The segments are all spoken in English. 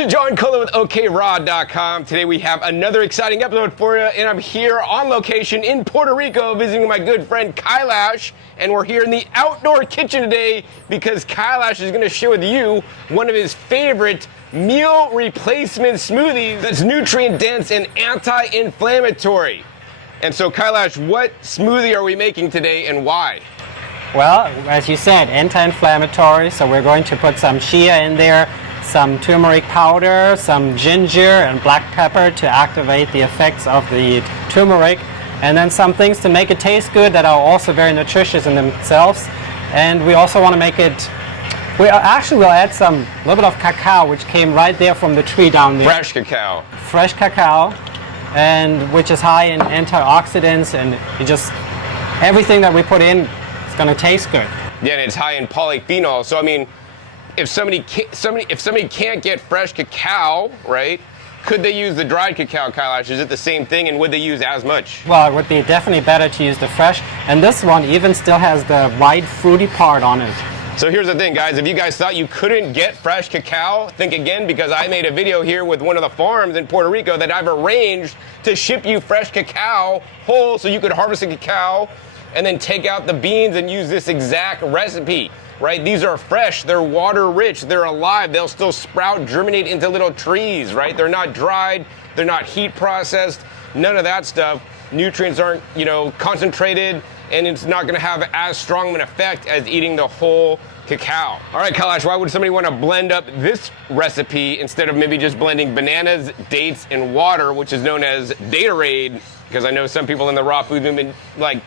is John Kohler with OKRaw.com. Today we have another exciting episode for you, and I'm here on location in Puerto Rico visiting my good friend Kaelash, and we're here in the outdoor kitchen today because Kaelash is going to share with you one of his favorite meal replacement smoothies that's nutrient dense and anti-inflammatory. And so Kaelash, what smoothie are we making today and why? Well, as you said, anti-inflammatory, so we're going to put some chia in there, some turmeric powder, some ginger and black pepper to activate the effects of the turmeric, and then some things to make it taste good that are also very nutritious in themselves. And we also want to make it, we'll add some little bit of cacao, which came right there from the tree down there. Fresh cacao. Fresh cacao, and which is high in antioxidants, and everything that we put in is going to taste good. Yeah, and it's high in polyphenol. So I mean, if somebody can't get fresh cacao, right? Could they use the dried cacao, Kaelash? Is it the same thing, and would they use as much? Well, it would be definitely better to use the fresh, and this one even still has the white fruity part on it. So here's the thing, guys. If you guys thought you couldn't get fresh cacao, think again, because I made a video here with one of the farms in Puerto Rico that I've arranged to ship you fresh cacao whole so you could harvest the cacao and then take out the beans and use this exact recipe, right? These are fresh, they're water rich, they're alive, they'll still sprout, germinate into little trees, right? They're not dried, they're not heat processed, none of that stuff. Nutrients aren't, concentrated, and it's not gonna have as strong of an effect as eating the whole cacao. All right, Kaelash, why would somebody wanna blend up this recipe instead of maybe just blending bananas, dates, and water, which is known as Datorade? Because I know some people in the raw food movement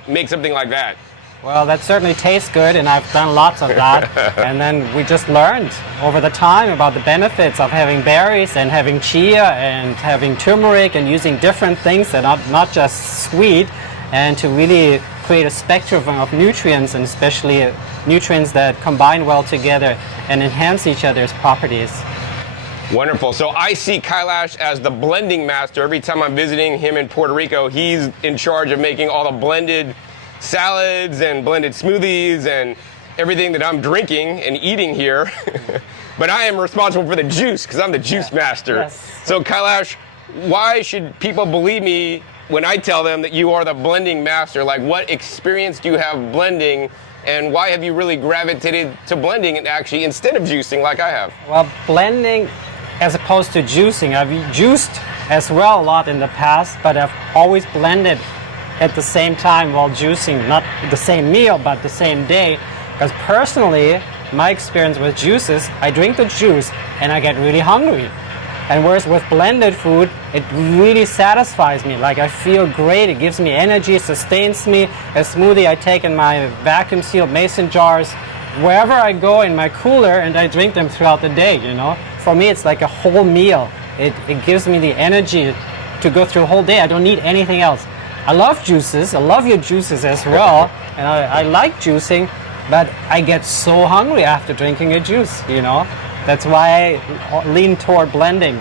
make something like that. Well, that certainly tastes good, and I've done lots of that. And then we just learned over the time about the benefits of having berries and having chia and having turmeric and using different things that are not just sweet, and to really create a spectrum of nutrients, and especially nutrients that combine well together and enhance each other's properties. Wonderful. So I see Kaelash as the blending master. Every time I'm visiting him in Puerto Rico, he's in charge of making all the blended salads and blended smoothies and everything that I'm drinking and eating here. But I am responsible for the juice because I'm the juice master. Yes. So Kaelash, why should people believe me when I tell them that you are the blending master? Like, what experience do you have blending, and why have you really gravitated to blending and actually instead of juicing like I have? Well, blending as opposed to juicing. I've juiced as well a lot in the past, but I've always blended at the same time while juicing, not the same meal, but the same day. Because personally, my experience with juices, I drink the juice and I get really hungry. And whereas with blended food, it really satisfies me. Like, I feel great, it gives me energy, it sustains me. A smoothie I take in my vacuum sealed mason jars wherever I go in my cooler, and I drink them throughout the day, For me, it's like a whole meal. It gives me the energy to go through the whole day. I don't need anything else. I love juices. I love your juices as well. And I like juicing, but I get so hungry after drinking a juice, That's why I lean toward blending.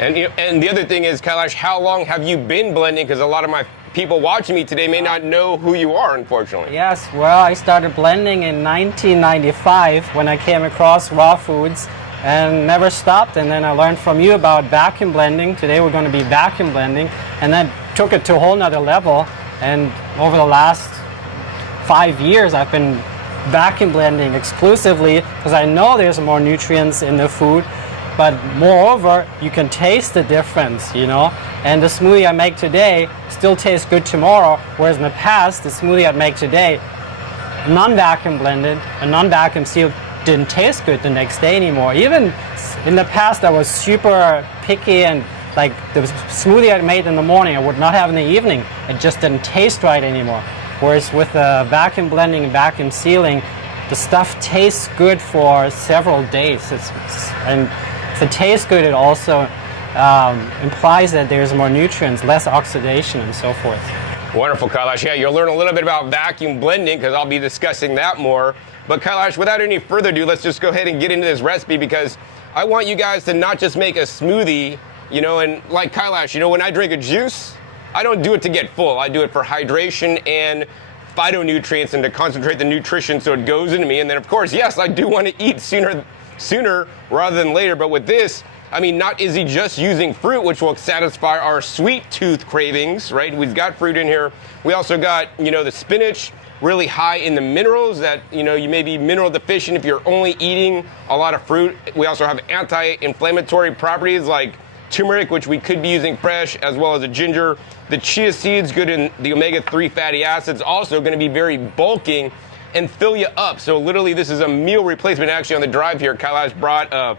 And the other thing is, Kaelash, how long have you been blending? Because a lot of my people watching me today may not know who you are, unfortunately. Yes, well, I started blending in 1995 when I came across raw foods and never stopped. And then I learned from you about vacuum blending. Today we're going to be vacuum blending, and then took it to a whole nother level. And over the last 5 years, I've been vacuum blending exclusively because I know there's more nutrients in the food, but moreover, you can taste the difference, And the smoothie I make today still tastes good tomorrow, whereas in the past, the smoothie I'd make today, non-vacuum blended and non-vacuum sealed, didn't taste good the next day anymore. Even in the past, I was super picky, and like the smoothie I made in the morning, I would not have in the evening. It just didn't taste right anymore. Whereas with the vacuum blending and vacuum sealing, the stuff tastes good for several days. And if it tastes good, it also implies that there's more nutrients, less oxidation, and so forth. Wonderful, Kaelash. Yeah, you'll learn a little bit about vacuum blending because I'll be discussing that more. But Kaelash, without any further ado, let's just go ahead and get into this recipe, because I want you guys to not just make a smoothie, and like Kaelash, when I drink a juice, I don't do it to get full. I do it for hydration and phytonutrients and to concentrate the nutrition so it goes into me. And then, of course, yes, I do want to eat sooner rather than later. But with this, I mean, not is he just using fruit, which will satisfy our sweet tooth cravings, right? We've got fruit in here. We also got, the spinach, really high in the minerals that, you may be mineral deficient if you're only eating a lot of fruit. We also have anti-inflammatory properties like turmeric, which we could be using fresh, as well as a ginger. The chia seeds, good in the omega-3 fatty acids, also going to be very bulking and fill you up. So literally this is a meal replacement. Actually, on the drive here, Kaelash brought a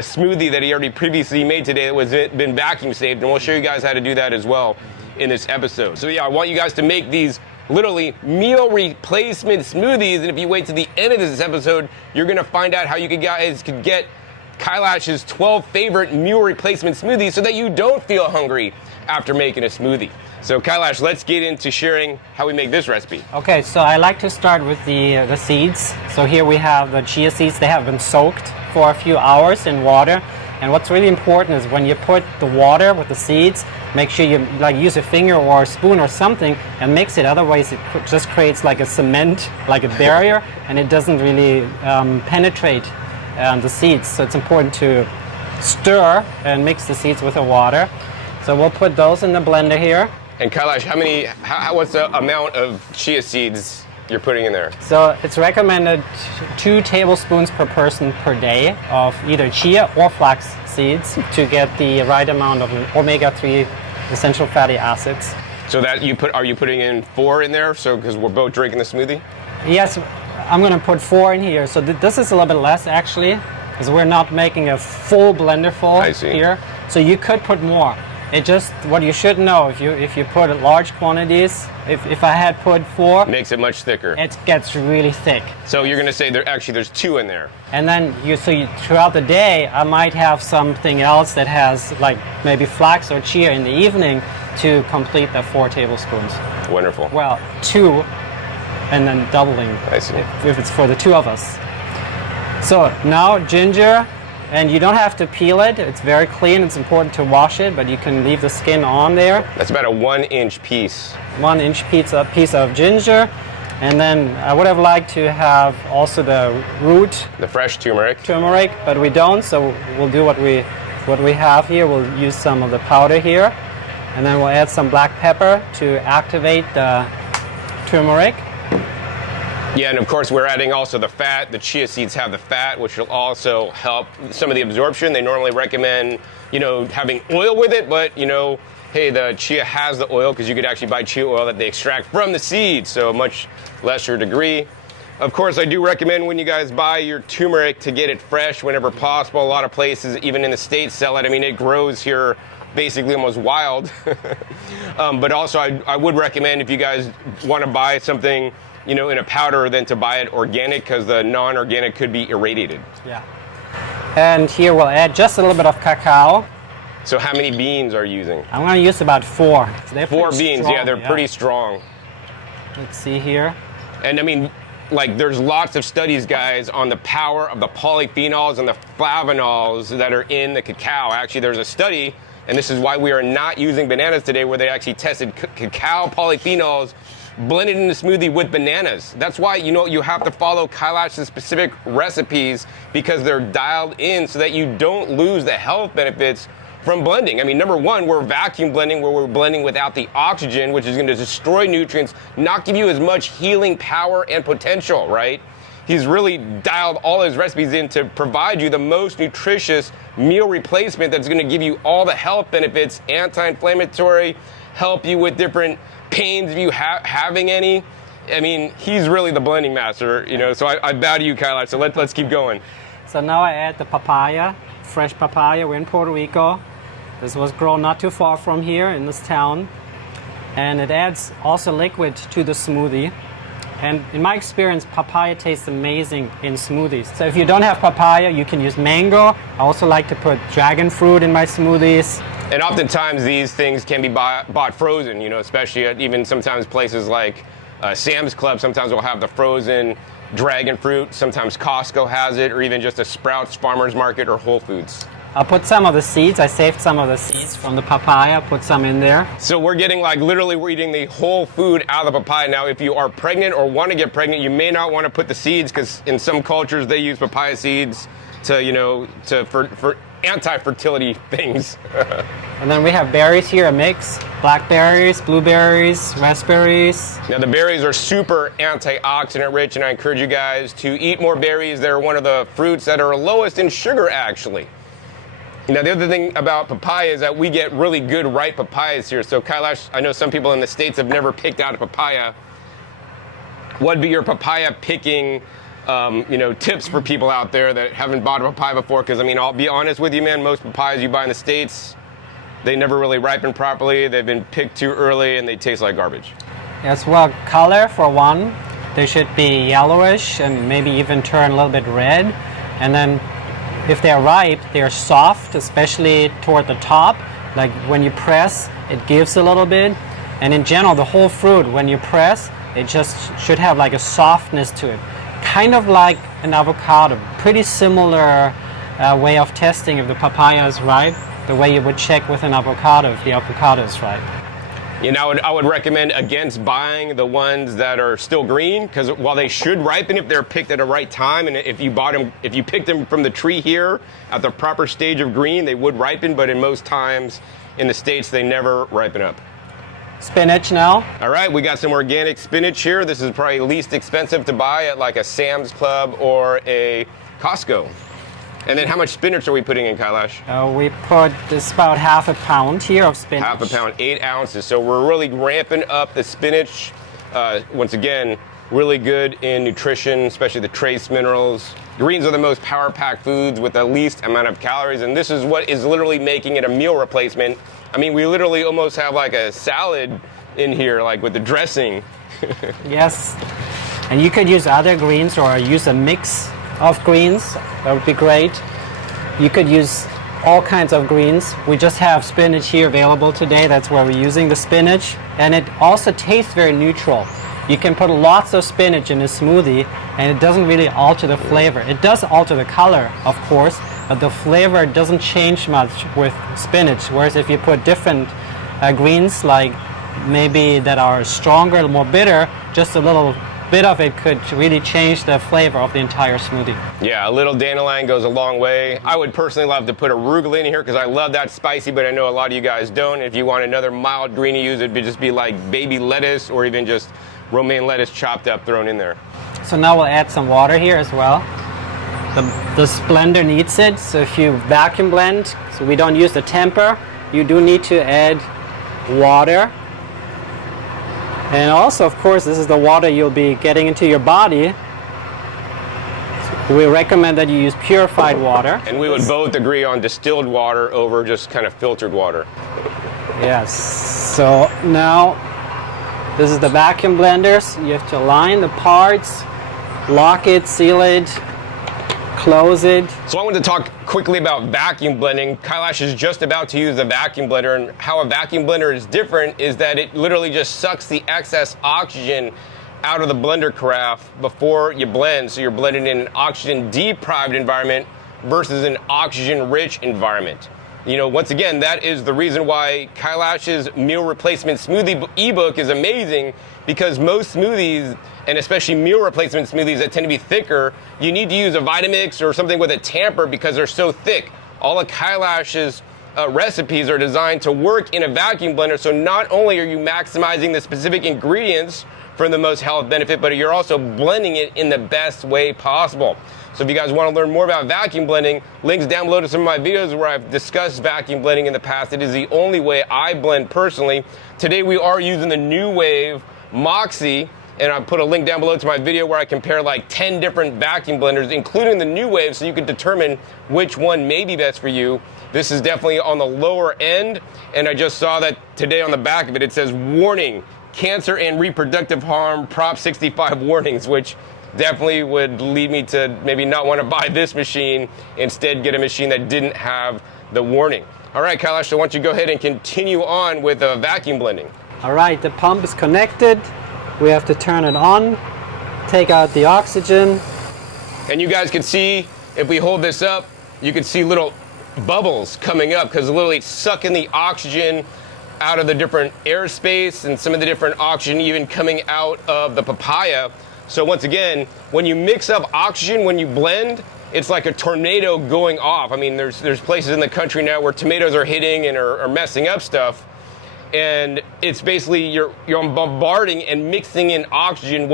smoothie that he already previously made today that was been vacuum saved, and we'll show you guys how to do that as well in this episode. So yeah, I want you guys to make these literally meal replacement smoothies, and if you wait to the end of this episode, you're gonna find out how you guys could get Kaelash's 12 favorite meal replacement smoothies so that you don't feel hungry after making a smoothie. So Kaelash, let's get into sharing how we make this recipe. Okay, so I like to start with the seeds. So here we have the chia seeds. They have been soaked for a few hours in water. And what's really important is when you put the water with the seeds, make sure you use a finger or a spoon or something and mix it. Otherwise, it just creates like a cement, like a barrier, and it doesn't really penetrate the seeds. So it's important to stir and mix the seeds with the water. So we'll put those in the blender here. And Kaelash, what's the amount of chia seeds you're putting in there? So it's recommended 2 tablespoons per person per day of either chia or flax seeds to get the right amount of omega-3 essential fatty acids. So that are you putting in 4 in there? So because we're both drinking the smoothie? Yes, I'm going to put 4 in here. So this is a little bit less actually, because we're not making a full blender full here. So you could put more. It just, what you should know, if you put large quantities, if I had put 4, makes it much thicker. It gets really thick. So you're going to say there's 2 in there. And then throughout the day, I might have something else that has like maybe flax or chia in the evening to complete the 4 tablespoons. Wonderful. Well, 2, and then doubling. I see. If it's for the 2 of us. So now ginger. And you don't have to peel it. It's very clean. It's important to wash it, but you can leave the skin on there. That's about a 1-inch piece. 1-inch piece of ginger. And then I would have liked to have also the root. The fresh turmeric. Turmeric, but we don't, so we'll do what we have here. We'll use some of the powder here. And then we'll add some black pepper to activate the turmeric. Yeah, and of course we're adding also the fat. The chia seeds have the fat, which will also help some of the absorption. They normally recommend, having oil with it, but, hey, the chia has the oil because you could actually buy chia oil that they extract from the seeds, so a much lesser degree. Of course, I do recommend when you guys buy your turmeric to get it fresh whenever possible. A lot of places, even in the States, sell it. I mean, it grows here basically almost wild. But also, I would recommend if you guys want to buy something in a powder than to buy it organic, because the non-organic could be irradiated. Yeah. And here we'll add just a little bit of cacao. So how many beans are you using? I'm going to use about 4. So 4 beans, strong, yeah, they're pretty strong. Let's see here. And I mean, there's lots of studies, guys, on the power of the polyphenols and the flavonols that are in the cacao. Actually, there's a study, and this is why we are not using bananas today, where they actually tested cacao polyphenols blended in the smoothie with bananas. That's why, you have to follow Kaelash's specific recipes, because they're dialed in so that you don't lose the health benefits from blending. I mean, number 1, we're vacuum blending, where we're blending without the oxygen, which is going to destroy nutrients, not give you as much healing power and potential, right? He's really dialed all his recipes in to provide you the most nutritious meal replacement that's going to give you all the health benefits, anti-inflammatory, help you with different pains if you having any. I mean, he's really the blending master, so I bow to you, Kaelash. So let's keep going. So now I add the papaya, fresh papaya. We're in Puerto Rico. This was grown not too far from here in this town. And it adds also liquid to the smoothie. And in my experience, papaya tastes amazing in smoothies. So if you don't have papaya, you can use mango. I also like to put dragon fruit in my smoothies. And oftentimes these things can be bought frozen, especially at even sometimes places like Sam's Club. Sometimes we'll have the frozen dragon fruit. Sometimes Costco has it, or even just a Sprouts Farmers Market or Whole Foods. I'll put some of the seeds. I saved some of the seeds from the papaya. Put some in there. So we're getting literally we're eating the whole food out of the papaya. Now, if you are pregnant or want to get pregnant, you may not want to put the seeds, because in some cultures they use papaya seeds to, for anti-fertility things. And then we have berries here, a mix. Blackberries, blueberries, raspberries. Now the berries are super antioxidant rich, and I encourage you guys to eat more berries. They're one of the fruits that are lowest in sugar, actually. Now the other thing about papaya is that we get really good ripe papayas here. So Kaelash, I know some people in the States have never picked out a papaya. What'd be your papaya picking tips for people out there that haven't bought a papaya before? Because I mean, I'll be honest with you, man, most papayas you buy in the States, they never really ripen properly. They've been picked too early and they taste like garbage. Yes, well, color for one, they should be yellowish and maybe even turn a little bit red. And then if they're ripe, they're soft, especially toward the top. Like when you press, it gives a little bit. And in general, the whole fruit, when you press, it just should have like a softness to it. Kind of like an avocado. Pretty similar way of testing if the papaya is ripe, the way you would check with an avocado if the avocado is ripe. You know, I would recommend against buying the ones that are still green, because while they should ripen if they're picked at the right time, and if you picked them from the tree here at the proper stage of green, they would ripen, but in most times in the States, they never ripen up. Spinach now. All right, we got some organic spinach here. This is probably least expensive to buy at like a Sam's Club or a Costco. And then how much spinach are we putting in, Kaelash? We put this about half a pound here of spinach. Half a pound, 8 ounces. So we're really ramping up the spinach. Once again, really good in nutrition, especially the trace minerals. Greens are the most power-packed foods with the least amount of calories, and this is what is literally making it a meal replacement. I mean, we literally almost have like a salad in here, like with the dressing. Yes, and you could use other greens or use a mix of greens. That would be great. You could use all kinds of greens. We just have spinach here available today. That's where we're using the spinach. And it also tastes very neutral. You can put lots of spinach in a smoothie and it doesn't really alter the flavor. It does alter the color, of course, but the flavor doesn't change much with spinach. Whereas if you put different greens, like maybe that are stronger, more bitter, just a little bit of it could really change the flavor of the entire smoothie. Yeah, a little dandelion goes a long way. I would personally love to put arugula in here because I love that spicy, but I know a lot of you guys don't. If you want another mild green to use, it'd just be like baby lettuce or even just romaine lettuce chopped up, thrown in there. So now we'll add some water here as well. The blender needs it, so if you vacuum blend, so we don't use the temper, you do need to add water. And also, of course, this is the water you'll be getting into your body. We recommend that you use purified water. And we would both agree on distilled water over just kind of filtered water. Yes. So now, this is the vacuum blender. So you have to align the parts, lock it, seal it, close it. So I wanted to talk quickly about vacuum blending. Kaelash is just about to use the vacuum blender, and how a vacuum blender is different is that it literally just sucks the excess oxygen out of the blender carafe before you blend. So you're blending in an oxygen deprived environment versus an oxygen rich environment. You know, once again, that is the reason why Kaelash's meal replacement smoothie ebook is amazing, because most smoothies, and especially meal replacement smoothies that tend to be thicker, you need to use a Vitamix or something with a tamper because they're so thick. All of Kaelash's recipes are designed to work in a vacuum blender, so not only are you maximizing the specific ingredients for the most health benefit, but you're also blending it in the best way possible. So if you guys want to learn more about vacuum blending, links down below to some of my videos where I've discussed vacuum blending in the past. It is the only way I blend personally. Today we are using the New Wave Moxie, and I put a link down below to my video where I compare like 10 different vacuum blenders, including the New Wave, so you can determine which one may be best for you. This is definitely on the lower end, and I just saw that today on the back of it, it says warning, cancer and reproductive harm, Prop 65 warnings, which definitely would lead me to maybe not want to buy this machine, instead get a machine that didn't have the warning. All right, Kaelash, so why don't you go ahead and continue on with vacuum blending. All right, the pump is connected. We have to turn it on, take out the oxygen. And you guys can see, if we hold this up, you can see little bubbles coming up because literally sucking the oxygen out of the different airspace and some of the different oxygen even coming out of the papaya. So once again, when you mix up oxygen, when you blend, it's like a tornado going off. I mean, there's places in the country now where tomatoes are hitting and are messing up stuff. And it's basically you're bombarding and mixing in oxygen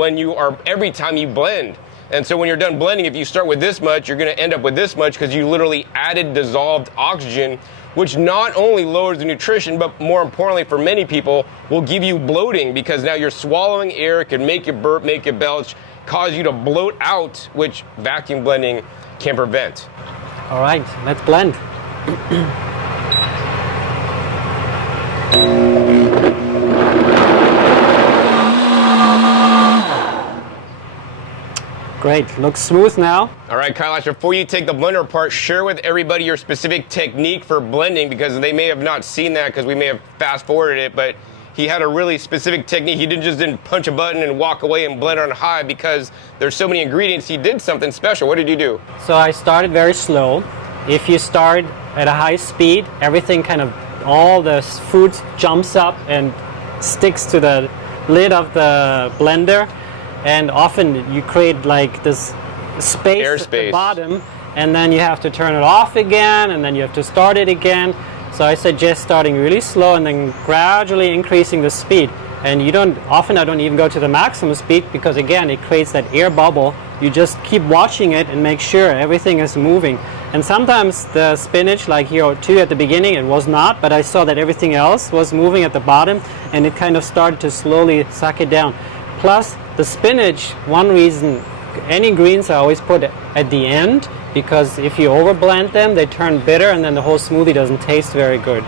every time you blend. And so when you're done blending, if you start with this much, you're going to end up with this much because you literally added dissolved oxygen, which not only lowers the nutrition, but more importantly for many people, will give you bloating because now you're swallowing air. It can make you burp, make you belch, cause you to bloat out, which vacuum blending can prevent. All right, let's blend. Great, looks smooth now. All right, Kaelash, before you take the blender apart, share with everybody your specific technique for blending because they may have not seen that because we may have fast forwarded it, but he had a really specific technique. He didn't punch a button and walk away and blend on high because there's so many ingredients. He did something special. What did you do? So I started very slow. If you start at a high speed, everything all the food jumps up and sticks to the lid of the blender. And often you create like this space at the bottom, and then you have to turn it off again, and then you have to start it again. So I suggest starting really slow and then gradually increasing the speed. And often I don't even go to the maximum speed because again, it creates that air bubble. You just keep watching it and make sure everything is moving. And sometimes the spinach, like here too at the beginning, it was not, but I saw that everything else was moving at the bottom and it kind of started to slowly suck it down. Plus the spinach, one reason, any greens I always put at the end because if you overblend them, they turn bitter and then the whole smoothie doesn't taste very good.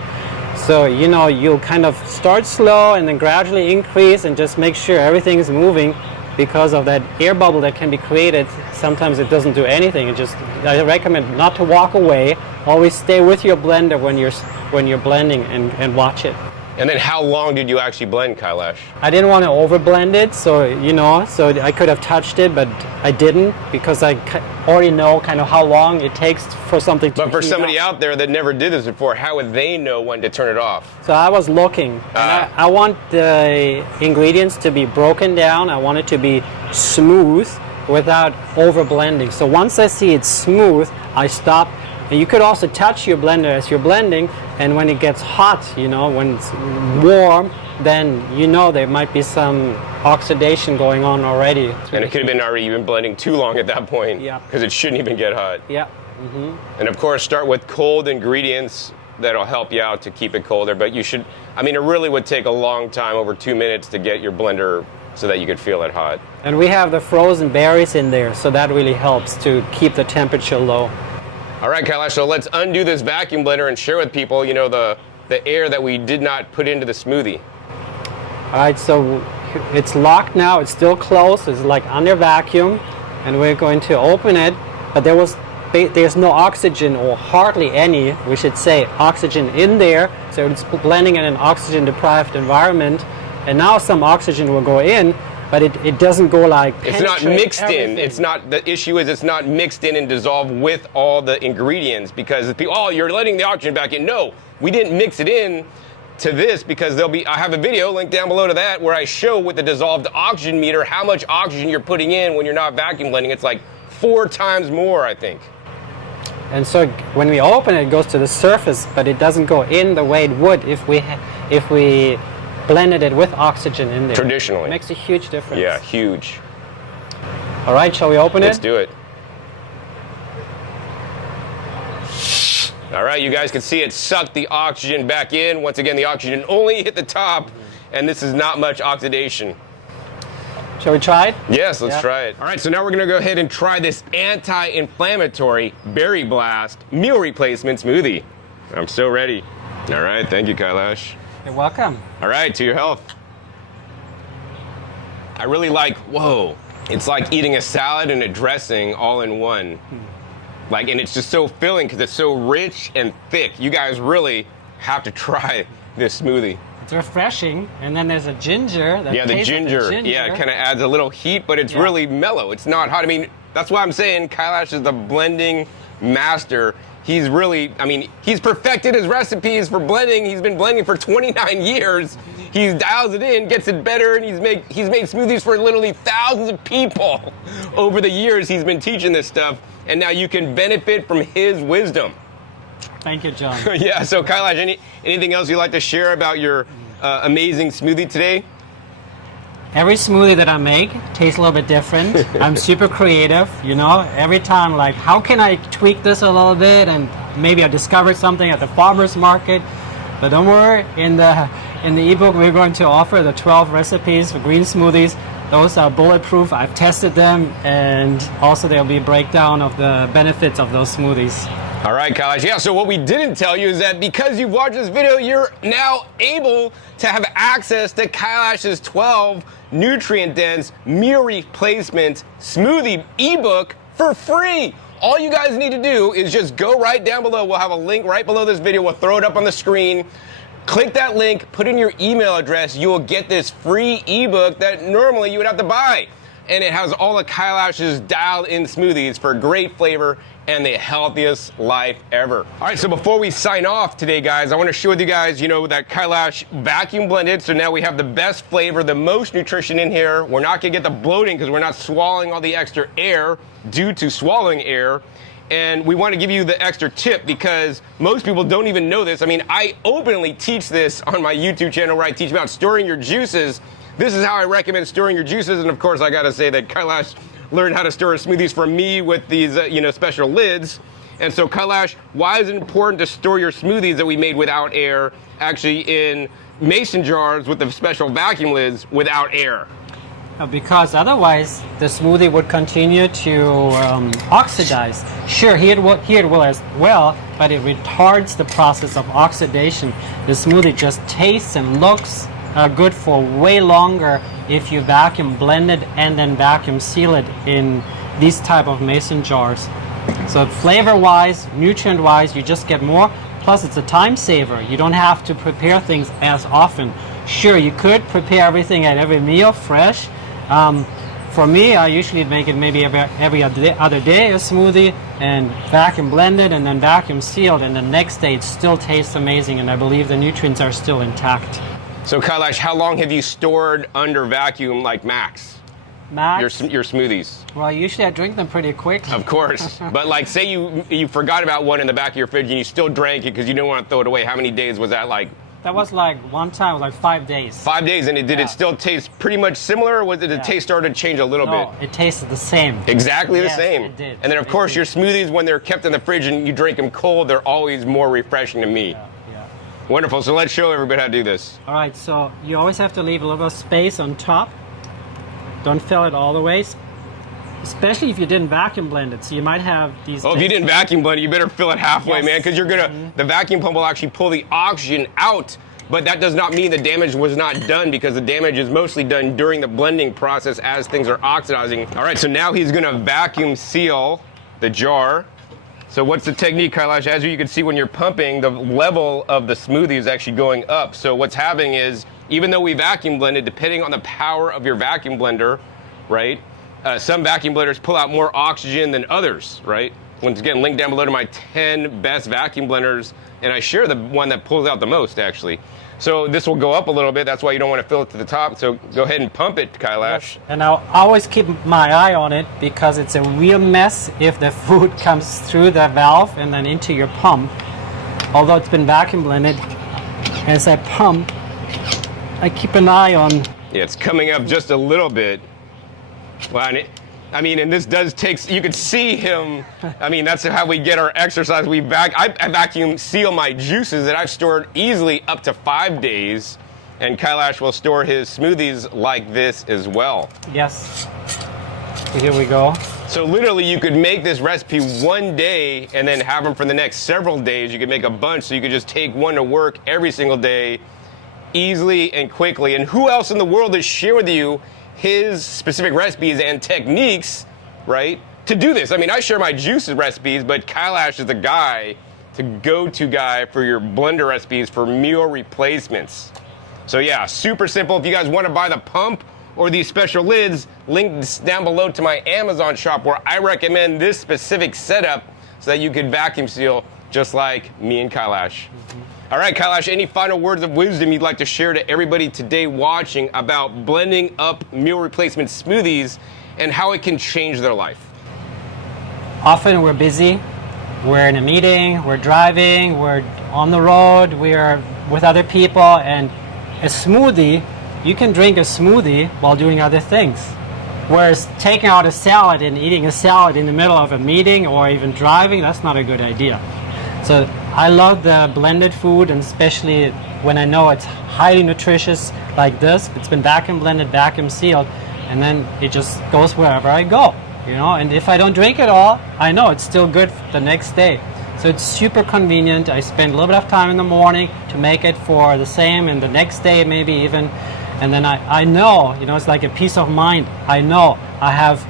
So, you'll kind of start slow and then gradually increase and just make sure everything is moving because of that air bubble that can be created. Sometimes it doesn't do anything. I recommend not to walk away. Always stay with your blender when you're blending and watch it. And then how long did you actually blend, Kaelash? I didn't want to overblend it, so I could have touched it, but I didn't because I already know kind of how long it takes for something to. But for somebody out there that never did this before, how would they know when to turn it off? So I was looking. And I want the ingredients to be broken down. I want it to be smooth without overblending. So once I see it's smooth, I stop. And you could also touch your blender as you're blending, and when it gets hot, when it's warm, then there might be some oxidation going on already. And it could have been already you've been blending too long at that point. Yeah. Because it shouldn't even get hot. Yeah. And of course, start with cold ingredients that'll help you out to keep it colder. But it really would take a long time, over 2 minutes, to get your blender so that you could feel it hot. And we have the frozen berries in there, so that really helps to keep the temperature low. All right, Kaelash, so let's undo this vacuum blender and share with people, the air that we did not put into the smoothie. All right, so it's locked now. It's still closed. It's like under vacuum, and we're going to open it. But there's no oxygen, or hardly any, we should say, oxygen in there. So it's blending in an oxygen-deprived environment. And now some oxygen will go in, but it doesn't go like it's not mixed everything. in. The issue is it's not mixed in and dissolved with all the ingredients because people, you're letting the oxygen back in. No, we didn't mix it in to this because I have a video linked down below to that where I show with the dissolved oxygen meter how much oxygen you're putting in when you're not vacuum blending. It's like 4 times more, I think. And so when we open it, it goes to the surface, but it doesn't go in the way it would if we blended it with oxygen in there. Traditionally. It makes a huge difference. Yeah, huge. All right, shall we open it? Let's do it. All right, you guys can see it sucked the oxygen back in. Once again, the oxygen only hit the top, and this is not much oxidation. Shall we try it? Yes, let's try it. All right, so now we're gonna go ahead and try this anti-inflammatory berry blast meal replacement smoothie. I'm so ready. All right, thank you, Kaelash. You're welcome. All right, to your health. I really it's like eating a salad and a dressing all in one. And it's just so filling because it's so rich and thick. You guys really have to try this smoothie. It's refreshing, and then there's a ginger. The ginger. Yeah, it kind of adds a little heat, but it's really mellow. It's not hot. I mean, that's why I'm saying Kaelash is the blending master. He's really, he's perfected his recipes for blending. He's been blending for 29 years. he dials it in, gets it better, and he's made smoothies for literally thousands of people over the years he's been teaching this stuff, and now you can benefit from his wisdom. Thank you, John. Yeah, so Kaelash, anything else you'd like to share about your amazing smoothie today? Every smoothie that I make tastes a little bit different. I'm super creative, you know. Every time, like, how can I tweak this a little bit? And maybe I discovered something at the farmer's market. But don't worry, in the ebook, we're going to offer the 12 recipes for green smoothies. Those are bulletproof. I've tested them, and also there'll be a breakdown of the benefits of those smoothies. All right, Kaelash. Yeah, so what we didn't tell you is that because you've watched this video, you're now able to have access to Kaelash's 12 nutrient-dense meal replacement smoothie ebook for free. All you guys need to do is just go right down below. We'll have a link right below this video. We'll throw it up on the screen. Click that link, put in your email address. You will get this free ebook that normally you would have to buy. And it has all of Kaelash's dialed-in smoothies for great flavor and the healthiest life ever. All right, so before we sign off today, guys, I want to share with you guys, you know, that Kaelash vacuum blended. So now we have the best flavor, the most nutrition in here. We're not gonna get the bloating because we're not swallowing all the extra air due to swallowing air. And we want to give you the extra tip because most people don't even know this. I mean, I openly teach this on my YouTube channel where I teach about storing your juices. This is how I recommend storing your juices. And of course, I gotta say that Kaelash learned how to store smoothies from me with these, special lids. And so Kaelash, why is it important to store your smoothies that we made without air actually in mason jars with the special vacuum lids without air? Because otherwise, the smoothie would continue to oxidize. Sure, here it will as well, but it retards the process of oxidation. The smoothie just tastes and looks good for way longer if you vacuum blend it and then vacuum seal it in these type of mason jars. So flavor-wise, nutrient-wise, you just get more. Plus, it's a time saver. You don't have to prepare things as often. Sure, you could prepare everything at every meal fresh. For me, I usually make it maybe every other day, a smoothie, and vacuum blend it and then vacuum sealed, and the next day it still tastes amazing, and I believe the nutrients are still intact. So Kaelash, how long have you stored under vacuum like max? Max? Your smoothies? Well, usually I drink them pretty quick. Of course. But like say you forgot about one in the back of your fridge and you still drank it because you didn't want to throw it away. How many days was that like? That was like one time, like 5 days. 5 days, and did it still taste pretty much similar, or did the taste start to change a little bit? No, it tasted the same. Exactly the same. It did. And then of course your smoothies, when they're kept in the fridge and you drink them cold, they're always more refreshing to me. Yeah. Wonderful. So let's show everybody how to do this. All right, so you always have to leave a little bit of space on top. Don't fill it all the way, especially if you didn't vacuum blend it. So you might have these. Oh, if you didn't vacuum blend it, you better fill it halfway, man, because you're gonna the vacuum pump will actually pull the oxygen out. But that does not mean the damage was not done, because the damage is mostly done during the blending process as things are oxidizing. All right, so now he's gonna vacuum seal the jar. So what's the technique, Kaelash? As you can see, when you're pumping, the level of the smoothie is actually going up. So what's happening is, even though we vacuum blended, depending on the power of your vacuum blender, right? Some vacuum blenders pull out more oxygen than others, right? Once again, link down below to my 10 best vacuum blenders, and I share the one that pulls out the most, actually. So this will go up a little bit. That's why you don't want to fill it to the top. So go ahead and pump it, Kaelash. Yes. And I'll always keep my eye on it, because it's a real mess if the food comes through the valve and then into your pump. Although it's been vacuum blended, as I pump, I keep an eye on. Yeah, it's coming up just a little bit. Well, and this does take, you could see him, that's how we get our exercise. I vacuum seal my juices that I've stored easily up to 5 days, and Kaelash will store his smoothies like this as well. Yes. So here we go. So literally you could make this recipe one day and then have them for the next several days. You could make a bunch, so you could just take one to work every single day easily and quickly. And who else in the world has shared with you his specific recipes and techniques, right, to do this? I share my juices recipes, but Kaelash is the go-to guy for your blender recipes for meal replacements. So yeah, super simple. If you guys want to buy the pump or these special lids, links down below to my Amazon shop, where I recommend this specific setup so that you can vacuum seal just like me and Kaelash. All right, Kaelash, any final words of wisdom you'd like to share to everybody today watching about blending up meal replacement smoothies and how it can change their life? Often we're busy, we're in a meeting, we're driving, we're on the road, we're with other people, and a smoothie, you can drink a smoothie while doing other things. Whereas taking out a salad and eating a salad in the middle of a meeting or even driving, that's not a good idea. So I love the blended food, and especially when I know it's highly nutritious like this. It's been vacuum blended, vacuum sealed, and then it just goes wherever I go, you know. And if I don't drink it all, I know it's still good the next day. So it's super convenient. I spend a little bit of time in the morning to make it for the same, and the next day maybe even. And then I know, you know, it's like a peace of mind. I know I have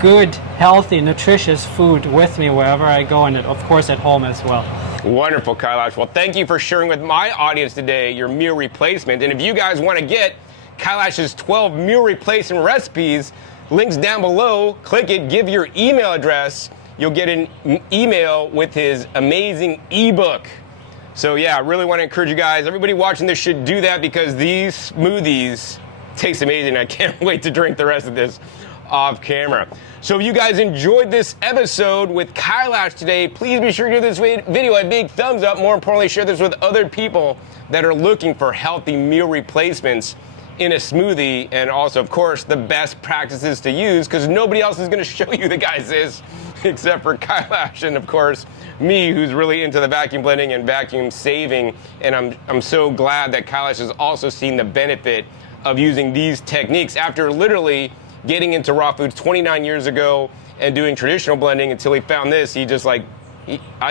good, healthy, nutritious food with me wherever I go, and of course at home as well. Wonderful, Kaelash. Well, thank you for sharing with my audience today your meal replacement. And if you guys want to get Kaelash's 12 meal replacement recipes, links down below, click it, give your email address. You'll get an email with his amazing ebook. So yeah, I really want to encourage you guys, everybody watching this should do that because these smoothies taste amazing. I can't wait to drink the rest of this off camera. So if you guys enjoyed this episode with Kaelash today, please be sure to give this video a big thumbs up. More importantly, share this with other people that are looking for healthy meal replacements in a smoothie, and also, of course, the best practices to use, because nobody else is going to show you the guys this except for Kaelash and, of course, me, who's really into the vacuum blending and vacuum saving. And I'm so glad that Kaelash has also seen the benefit of using these techniques after literally getting into raw foods 29 years ago and doing traditional blending until he found this. He just like,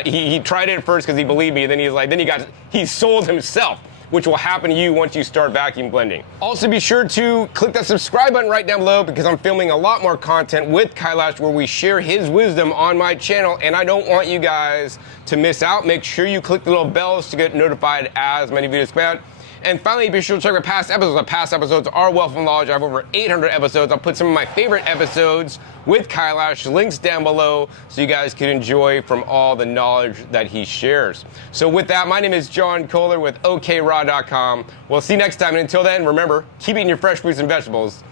he tried it at first because he believed me, and then he's like, he sold himself, which will happen to you once you start vacuum blending. Also be sure to click that subscribe button right down below because I'm filming a lot more content with Kaelash where we share his wisdom on my channel, and I don't want you guys to miss out. Make sure you click the little bells to get notified as many videos come out. And finally, be sure to check my past episodes. My past episodes are wealth of knowledge. I have over 800 episodes. I'll put some of my favorite episodes with Kaelash, links down below, so you guys can enjoy from all the knowledge that he shares. So with that, my name is John Kohler with OKRaw.com. We'll see you next time. And until then, remember, keep eating your fresh fruits and vegetables,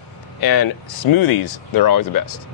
and smoothies, they're always the best.